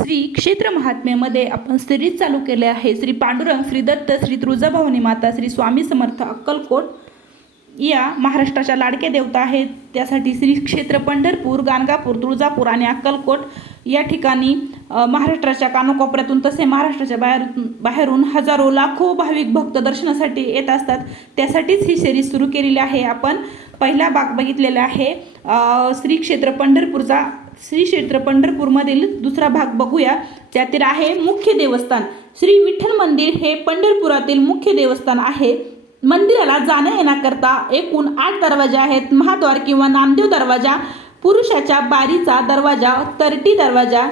श्री क्षेत्र महात्म्यामध्ये आपण सिरीज चालू केले आहे. श्री पांडुरंग श्री दत्त श्री तुळजाभवानी माता श्री स्वामी समर्थ अक्कलकोट या महाराष्ट्राच्या लाडक्या देवता आहेत. त्यासाठी श्री क्षेत्र पंढरपूर गाणगापूर तुळजापूर आणि अक्कलकोट या ठिकाणी महाराष्ट्राच्या कानोकोपऱ्यातून तसे महाराष्ट्राच्या बाहेर बाहेरून हजारो लाखो भाविक भक्त दर्शनासाठी येत असतात. त्यासाठीच ही सिरीज सुरू केलेली आहे. आपण पहिला भाग बघितलेला आहे. श्री क्षेत्र पंढरपूरचा श्री क्षेत्र पंढरपूरमधील दुसरा भाग बघूया. त्यातील आहे मुख्य देवस्थान. श्री विठ्ठल मंदिर हे पंढरपुरातील मुख्य देवस्थान आहे. मंदिराला जाण्या येण्याकरता एकूण आठ दरवाजे आहेत. महाद्वार किंवा नामदेव दरवाजा पुरुषाच्या बारीचा दरवाजा तरटी दरवाजा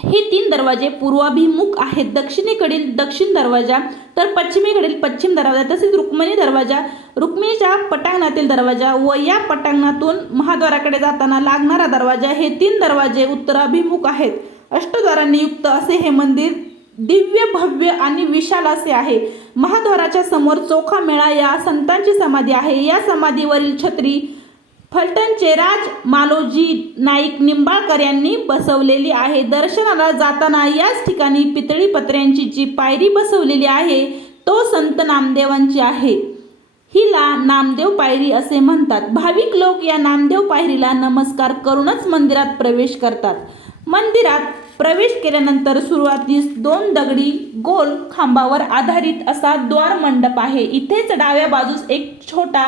हे तीन दरवाजे पूर्वाभिमुख आहेत. दक्षिणेकडील दक्षिण दरवाजा तर पश्चिमेकडील पश्चिम दरवाजा तसेच रुक्मिणी दरवाजा रुक्मिणीच्या पटांगणातील दरवाजा व या पटांगणातून महाद्वाराकडे जाताना लागणारा दरवाजा हे तीन दरवाजे उत्तराभिमुख आहेत. अष्टद्वारांनी युक्त असे हे मंदिर दिव्य भव्य आणि विशाल असे आहे. महाद्वाराच्या समोर चोखा मेळा या संतांची समाधी आहे. या समाधीवरील छत्री फलटणचे राज मालोजी नाईक निंबाळकर यांनी बसवलेली आहे. दर्शनाला जाताना याच ठिकाणी पितळी पत्र्यांची जी पायरी बसवलेली आहे तो संत नामदेवांची आहे. हिला नामदेव पायरी असे म्हणतात. भाविक लोक या नामदेव पायरीला नमस्कार करूनच मंदिरात प्रवेश करतात. मंदिरात प्रवेश केल्यानंतर सुरुवातीस दोन दगडी गोल खांबावर आधारित असा द्वार मंडप आहे. इथेच डाव्या बाजूस एक छोटा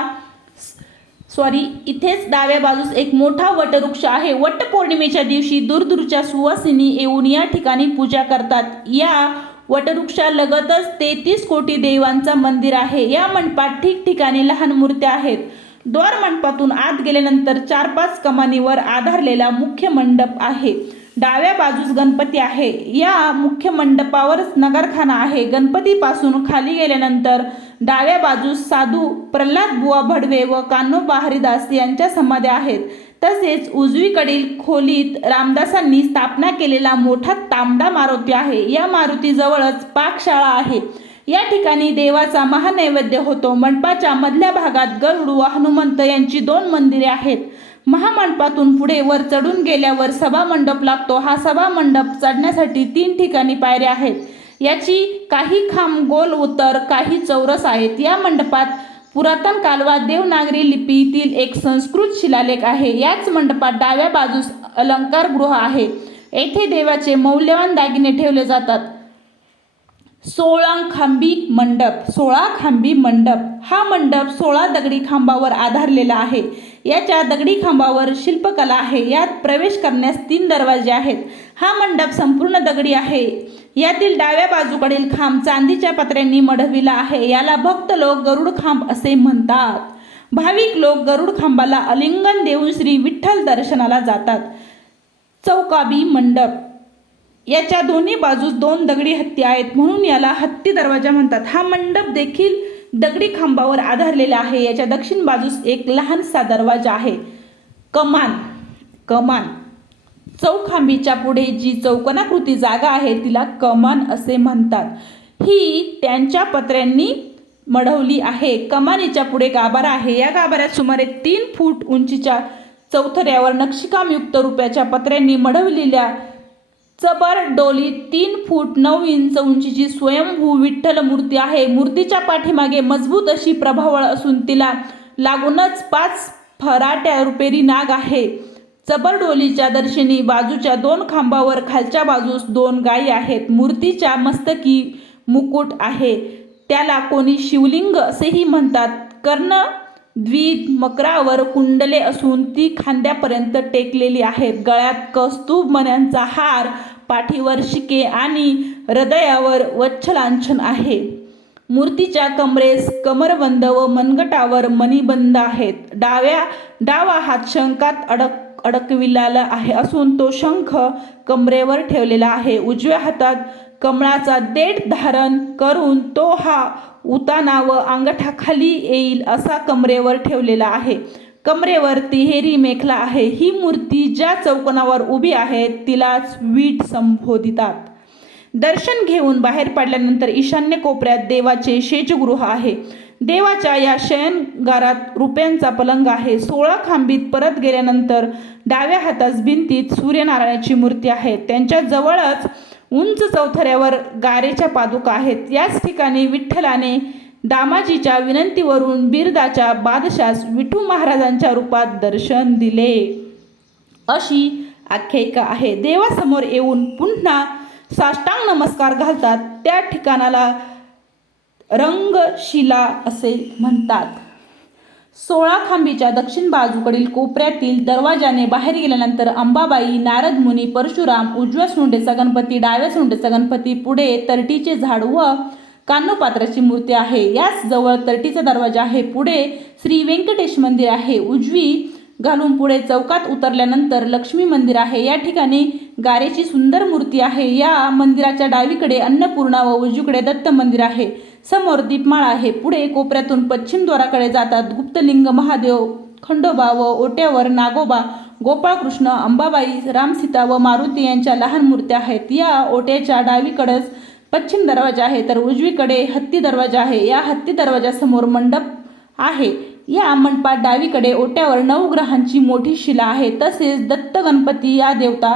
सॉरी इथेच डाव्या बाजूस एक मोठा वटवृक्ष आहे. वटपौर्णिमेच्या दिवशी दूरदूरच्या सुवासिनी येऊन या ठिकाणी पूजा करतात. या वटवृक्षालगतच तेहतीस कोटी देवांचा मंदिर आहे. या मंडपात ठिकठिकाणी लहान मूर्त्या आहेत. द्वार मंडपातून आत गेल्यानंतर चार पाच कमानीवर आधारलेला मुख्य मंडप आहे. डाव्या बाजूस गणपती आहे. या मुख्य मंडपावरच नगरखाना आहे. गणपतीपासून खाली गेल्यानंतर डाव्या बाजूस साधू प्रल्हाद बुवा भडवे व कान्होबा हरिदास यांच्या समाध्या आहेत. तसेच उजवीकडील खोलीत रामदासांनी स्थापना केलेला मोठा तांबडा मारुती आहे. या मारुतीजवळच पाकशाळा आहे. या ठिकाणी देवाचा महानैवेद्य होतो. मंडपाच्या मधल्या भागात गरुड व हनुमंत यांची दोन मंदिरे आहेत. महामंडपातून पुढे वर चढून गेल्यावर सभामंडप लागतो. हा सभा मंडप चढण्यासाठी तीन ठिकाणी पायऱ्या आहेत. याची काही खांब गोल उतर काही चौरस आहेत. या मंडपात पुरातन कालवा देवनागरी लिपीतील एक संस्कृत शिलालेख आहे. याच मंडपात डाव्या बाजूस अलंकार गृह आहे. येथे देवाचे मौल्यवान दागिने ठेवले जातात. सोळा खांबी मंडप सोळा खांबी मंडप. हा मंडप सोळा दगडी खांबावर आधारलेला आहे. याच्या दगडी खांबावर शिल्पकला आहे. यात प्रवेश करण्यास तीन दरवाजे आहेत. हा मंडप संपूर्ण दगडी आहे. यातील डाव्या बाजूकडील खांब चांदीच्या पत्र्यांनी मढविला आहे. याला भक्त लोक गरुड खांब असे म्हणतात. भाविक लोक गरुड खांबाला अलिंगन देऊन श्री विठ्ठल दर्शनाला जातात. चौकाबी मंडप. याच्या दोन्ही बाजूस दोन दगडी हत्ती आहेत. म्हणून याला हत्ती दरवाजा म्हणतात. हा मंडप देखील दगडी खांबावर आधारलेला आहे. याच्या दक्षिण बाजूस एक लहानसा दरवाजा आहे. कमान कमान. चौखांबीच्या पुढे जी चौकोनाकृती जागा आहे तिला कमान असे म्हणतात. ही त्यांच्या पत्र्यांनी मढवली आहे. कमानीच्या पुढे गाभारा आहे. या गाभाऱ्यात सुमारे तीन फूट उंचीच्या चौथऱ्यावर नक्षीकामयुक्त रुपयाच्या पत्र्यांनी मढवलेल्या चबर डोली तीन फूट नऊ इंच उंचीची स्वयंभू विठ्ठल मूर्ती आहे. मूर्तीच्या पाठीमागे मजबूत अशी प्रभावळ असून तिला लागूनच पाच फराट्या रुपेरी नाग आहे. चबरडोलीच्या दर्शनी बाजूच्या दोन खांबावर खालच्या बाजूस दोन गायी आहेत. मूर्तीच्या मस्तकी मुकुट आहे. त्याला कोणी शिवलिंग असेही म्हणतात. कर्ण द्वित मकरावर कुंडले असून ती खांद्यापर्यंत टेकलेली आहेत. गळ्यात कस्तुभ मन्यांचा हार पाठीवर शिके आणि हृदयावर वच्छलांछन आहे. मूर्तीच्या कमरेस कमरबंद व मनगटावर मणिबंद आहेत. डाव्या डावा हात शंकात अडक अडकविलेला आहे असून तो शंख कमरेवर ठेवलेला आहे. उजव्या हातात कमळाचा देठ धारण करून तो हा उताना व अंगठाखाली येईल असा कमरेवर ठेवलेला आहे. कमरेवर तिहेरी मेखला आहे. ही मूर्ती ज्या चौकोनावर उभी आहे तिलाच वीट संबोधितात. दर्शन घेऊन बाहेर पडल्यानंतर ईशान्य कोपऱ्यात देवाचे शेजगृह आहे. देवाच्या या शयनगारात रुपयांचा पलंग आहे. सोळा खांबीत परत गेल्यानंतर डाव्या हातास भिंतीत सूर्यनारायणाची मूर्ती आहे. त्यांच्या जवळच उंच चौथऱ्यावर गारेच्या पादुका आहेत. याच ठिकाणी विठ्ठलाने दामाजीच्या विनंतीवरून बिरदाच्या बादशास विठू महाराजांच्या रूपात दर्शन दिले. अशी आख्यायिका आहे. देवासमोर येऊन पुन्हा साष्टांग नमस्कार घालतात. त्या ठिकाणाला रंगशिला असे म्हणतात. सोळा खांबीच्या दक्षिण बाजूकडील कोपऱ्यातील दरवाजाने बाहेर गेल्यानंतर अंबाबाई नारद मुनी परशुराम उजव्या सोंडेचा गणपती डाव्या सोंडेचा गणपती पुढे तरटीचे झाड व कान्होपात्राची मूर्ती आहे. याच जवळ तरटीचा दरवाजा आहे. पुढे श्री व्यंकटेश मंदिर आहे. उजवी घालून पुढे चौकात उतरल्यानंतर लक्ष्मी मंदिर आहे. या ठिकाणी गारेची सुंदर मूर्ती आहे. या मंदिराच्या डावीकडे अन्नपूर्णा व उजवीकडे दत्त मंदिर आहे. समोर दीपमाळ आहे. पुढे कोपऱ्यातून पश्चिम द्वाराकडे जातात गुप्तलिंग महादेव खंडोबा व ओट्यावर नागोबा गोपाळकृष्ण अंबाबाई रामसीता व मारुती यांच्या लहान मूर्त्या आहेत. या ओट्याच्या डावीकडेच पश्चिम दरवाजा आहे तर उजवीकडे हत्ती दरवाजा आहे. या हत्ती दरवाजासमोर मंडप आहे. या मंडपात डावीकडे ओट्यावर नऊ ग्रहांची मोठी शिला आहे. तसेच दत्त गणपती या देवता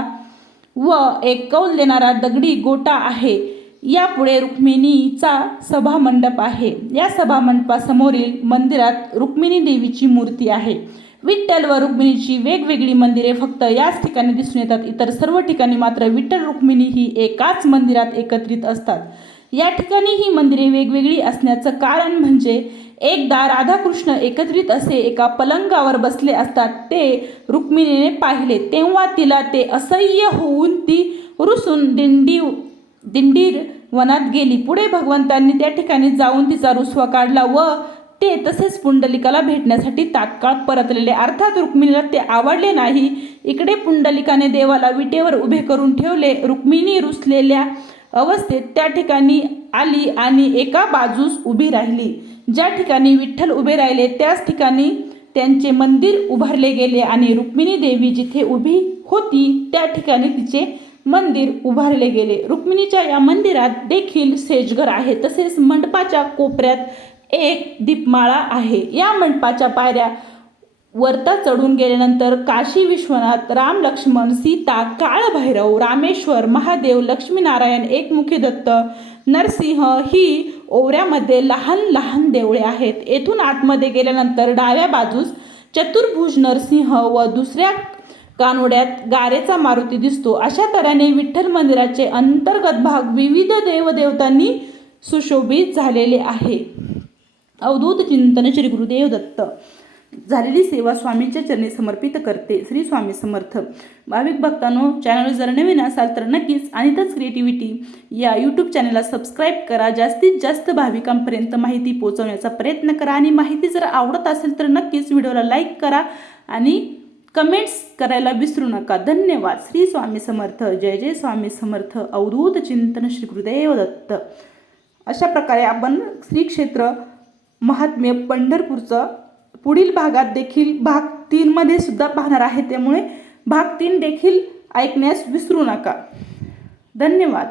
व एक कौल देणारा दगडी गोटा आहे. यापुढे रुक्मिणीचा सभा मंडप आहे. या सभा मंडपासमोरील मंदिरात रुक्मिणी देवीची मूर्ती आहे. विठ्ठल व रुक्मिणीची वेगवेगळी मंदिरे फक्त याच ठिकाणी दिसून येतात. इतर सर्व ठिकाणी मात्र विठ्ठल रुक्मिणी ही एकाच मंदिरात एकत्रित असतात. या ठिकाणी ही मंदिरे वेगवेगळी असण्याचं कारण म्हणजे एकदा राधाकृष्ण एकत्रित असे एका पलंगावर बसले असतात ते रुक्मिणीने पाहिले. तेव्हा तिला ते असह्य होऊन ती रुसून दिंडी दिंडीर वनात गेली. पुढे भगवंतांनी त्या ठिकाणी जाऊन तिचा रुसवा काढला व ते तसेच पुंडलिकाला भेटण्यासाठी तात्काळ परतलेले. अर्थात रुक्मिणीला ते आवडले नाही. इकडे पुंडलिकाने देवाला विटेवर उभे करून ठेवले. रुक्मिणी रुसलेल्या अवस्थेत त्या ठिकाणी आली आणि एका बाजूस उभी राहिली. ज्या ठिकाणी विठ्ठल उभे राहिले त्याच ठिकाणी त्यांचे मंदिर उभारले गेले आणि रुक्मिणी देवी जिथे उभी होती त्या ठिकाणी तिचे मंदिर उभारले गेले. रुक्मिणीच्या या मंदिरात देखील सेजघर आहे. तसेच मंडपाच्या कोपऱ्यात एक दीपमाळा आहे. या मंडपाच्या पायऱ्या वरता चढून गेल्यानंतर काशी विश्वनाथ राम लक्ष्मण सीता काळभैरव रामेश्वर महादेव लक्ष्मीनारायण एकमुखी दत्त नरसिंह ही ओवऱ्यामध्ये लहान लहान देवळे आहेत. येथून आतमध्ये गेल्यानंतर डाव्या बाजूस चतुर्भुज नरसिंह व दुसऱ्या कानोड्यात गारेचा मारुती दिसतो. अशा तऱ्हेने विठ्ठल मंदिराचे अंतर्गत भाग विविध देवदेवतांनी सुशोभित झालेले आहे. अवधूत चिंतन श्री गुरुदेव दत्त. झालेली सेवा स्वामींच्या चरणी समर्पित करते. श्री स्वामी समर्थ. भाविक भक्तांनो चॅनल जर नवीन असाल तर नक्कीच अनिताच क्रिएटिव्हिटी या यूट्यूब चॅनलला सबस्क्राईब करा. जास्तीत जास्त भाविकांपर्यंत माहिती पोहोचवण्याचा प्रयत्न करा आणि माहिती जर आवडत असेल तर नक्कीच व्हिडिओला लाईक करा आणि कमेंट्स करायला विसरू नका. धन्यवाद. श्री स्वामी समर्थ. जय जय स्वामी समर्थ. अवधूत चिंतन श्री गुरुदेव दत्त. अशा प्रकारे आपण श्री क्षेत्र महात्म्य पंढरपूरचं पुढील भागात देखील भाग तीनमध्ये सुद्धा पाहणार आहे. त्यामुळे भाग तीन देखील ऐकण्यास विसरू नका. धन्यवाद.